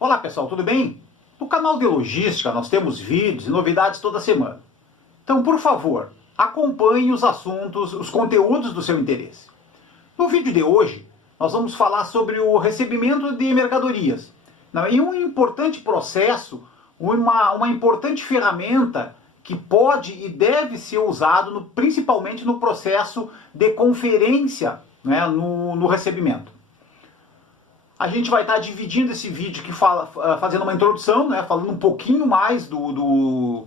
Olá pessoal, tudo bem? No canal de logística nós temos vídeos e novidades toda semana. Então, por favor, acompanhe os assuntos, os conteúdos do seu interesse. No vídeo de hoje, nós vamos falar sobre o recebimento de mercadorias. E um importante processo, uma importante ferramenta que pode e deve ser usado principalmente no processo de conferência, no recebimento. A gente vai estar dividindo esse vídeo aqui fazendo uma introdução, falando um pouquinho mais do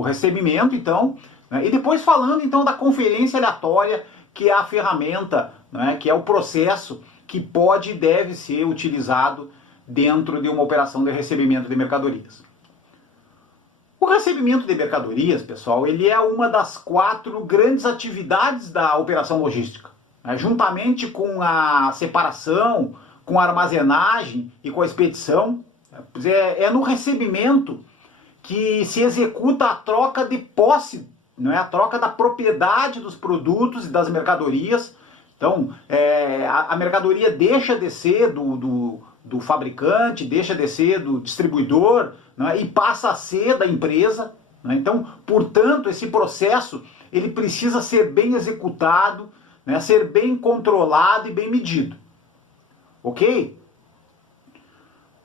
recebimento, então, e depois falando então da conferência aleatória, que é a ferramenta, que é o processo que pode e deve ser utilizado dentro de uma operação de recebimento de mercadorias. O recebimento de mercadorias, pessoal, ele é uma das 4 grandes atividades da operação logística, juntamente com a separação, com a armazenagem e com a expedição. É no recebimento que se executa a troca de posse, a troca da propriedade dos produtos e das mercadorias. Então, a mercadoria deixa de ser do fabricante, deixa de ser do distribuidor, e passa a ser da empresa. Então, portanto, esse processo ele precisa ser bem executado, ser bem controlado e bem medido. Ok?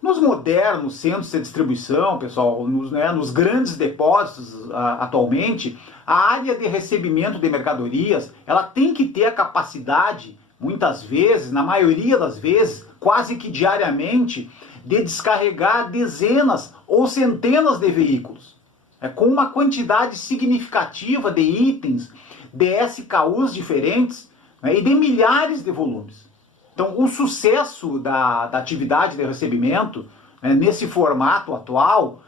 Nos modernos centros de distribuição, pessoal, nos grandes depósitos atualmente, a área de recebimento de mercadorias, ela tem que ter a capacidade, muitas vezes, na maioria das vezes, quase que diariamente, de descarregar dezenas ou centenas de veículos, com uma quantidade significativa de itens, de SKUs diferentes, e de milhares de volumes. Então, o sucesso da atividade de recebimento, nesse formato atual,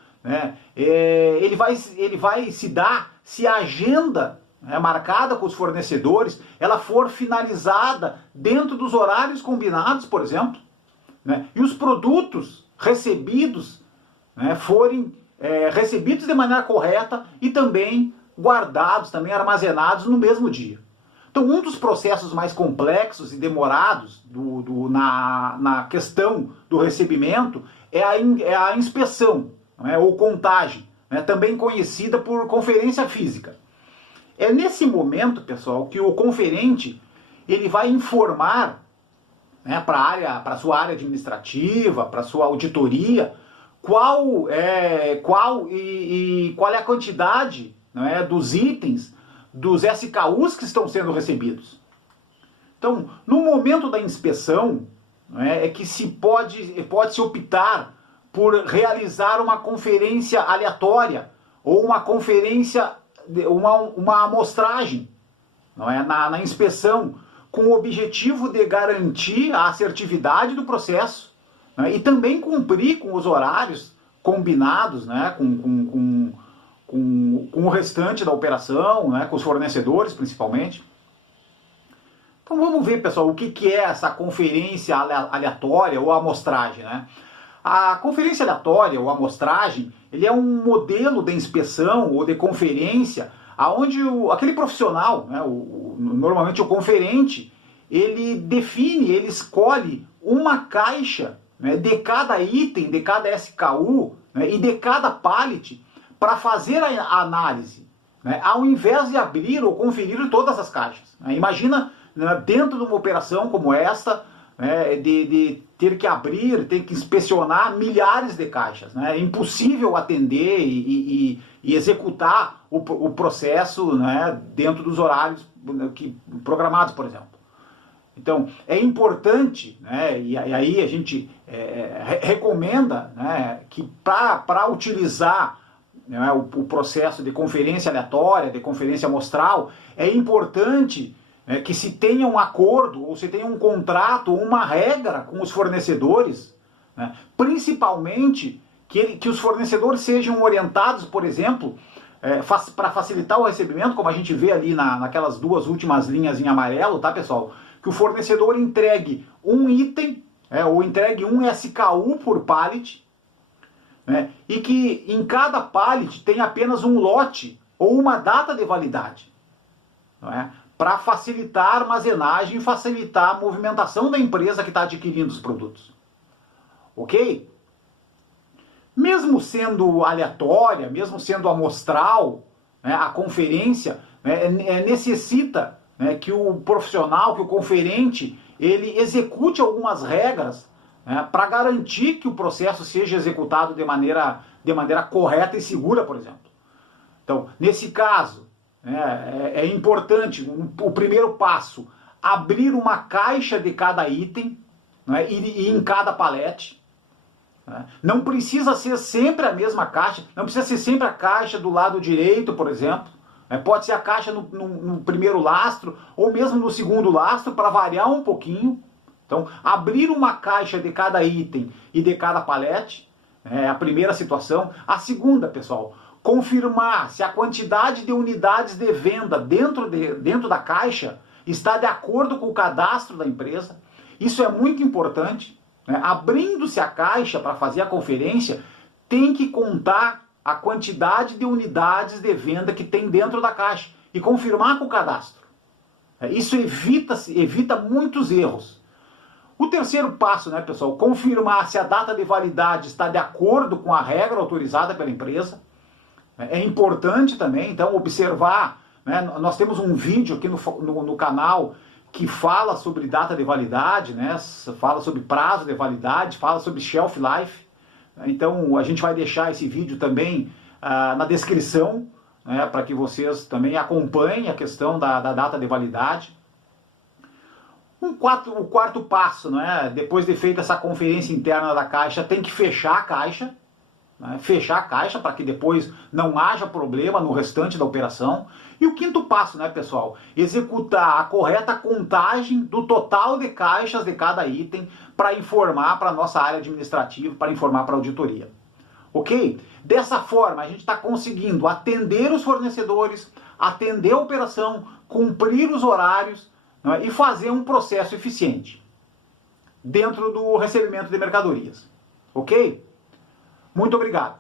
ele vai se dar se a agenda marcada com os fornecedores ela for finalizada dentro dos horários combinados, por exemplo, e os produtos recebidos forem recebidos de maneira correta e também guardados, também armazenados no mesmo dia. Então, um dos processos mais complexos e demorados na questão do recebimento é a inspeção, ou contagem, também conhecida por conferência física. É nesse momento, pessoal, que o conferente ele vai informar para a sua área administrativa, para a sua auditoria, qual é a quantidade dos itens, dos SKUs que estão sendo recebidos. Então, no momento da inspeção, é que pode-se optar por realizar uma conferência aleatória ou uma conferência, uma amostragem na inspeção, com o objetivo de garantir a assertividade do processo, e também cumprir com os horários combinados com o restante da operação, com os fornecedores principalmente. Então vamos ver, pessoal, o que é essa conferência aleatória ou amostragem. A conferência aleatória ou amostragem, ele é um modelo de inspeção ou de conferência onde aquele profissional, normalmente o conferente, ele define, ele escolhe uma caixa de cada item, de cada SKU e de cada pallet, para fazer a análise, ao invés de abrir ou conferir todas as caixas. Imagina, dentro de uma operação como esta, de ter que abrir, ter que inspecionar milhares de caixas. É impossível atender e executar o processo dentro dos horários programados, por exemplo. Então, é importante, e aí a gente recomenda que para utilizar o processo de conferência aleatória, de conferência amostral, é importante que se tenha um acordo, ou se tenha um contrato, ou uma regra com os fornecedores, principalmente que os fornecedores sejam orientados, por exemplo, para facilitar o recebimento, como a gente vê ali naquelas 2 últimas linhas em amarelo, tá, pessoal? Que o fornecedor entregue um item, ou entregue um SKU por pallet, e que em cada pallet tem apenas um lote ou uma data de validade, para facilitar a armazenagem e facilitar a movimentação da empresa que está adquirindo os produtos. Ok? Mesmo sendo aleatória, mesmo sendo amostral, né, a conferência necessita, né, que o profissional, que o conferente, ele execute algumas regras, né, para garantir que o processo seja executado de maneira correta e segura, por exemplo. Então, nesse caso, é importante, o primeiro passo, abrir uma caixa de cada item, né, e em cada palete. Não precisa ser sempre a mesma caixa, não precisa ser sempre a caixa do lado direito, por exemplo. Pode ser a caixa no primeiro lastro, ou mesmo no segundo lastro, para variar um pouquinho. Então, abrir uma caixa de cada item e de cada palete é a primeira situação. A segunda, pessoal, confirmar se a quantidade de unidades de venda dentro da caixa está de acordo com o cadastro da empresa. Isso é muito importante. Abrindo-se a caixa para fazer a conferência, tem que contar a quantidade de unidades de venda que tem dentro da caixa e confirmar com o cadastro. Isso evita muitos erros. O terceiro passo, pessoal, confirmar se a data de validade está de acordo com a regra autorizada pela empresa. É importante também, então, observar. Nós temos um vídeo aqui no canal que fala sobre data de validade, fala sobre prazo de validade, fala sobre shelf life. Então a gente vai deixar esse vídeo também na descrição, para que vocês também acompanhem a questão da data de validade. O quarto passo, depois de feita essa conferência interna da caixa, tem que fechar a caixa. Fechar a caixa para que depois não haja problema no restante da operação. E o quinto passo, pessoal, executar a correta contagem do total de caixas de cada item para informar para a nossa área administrativa, para informar para a auditoria. Ok? Dessa forma, a gente está conseguindo atender os fornecedores, atender a operação, cumprir os horários, e fazer um processo eficiente dentro do recebimento de mercadorias. Ok? Muito obrigado.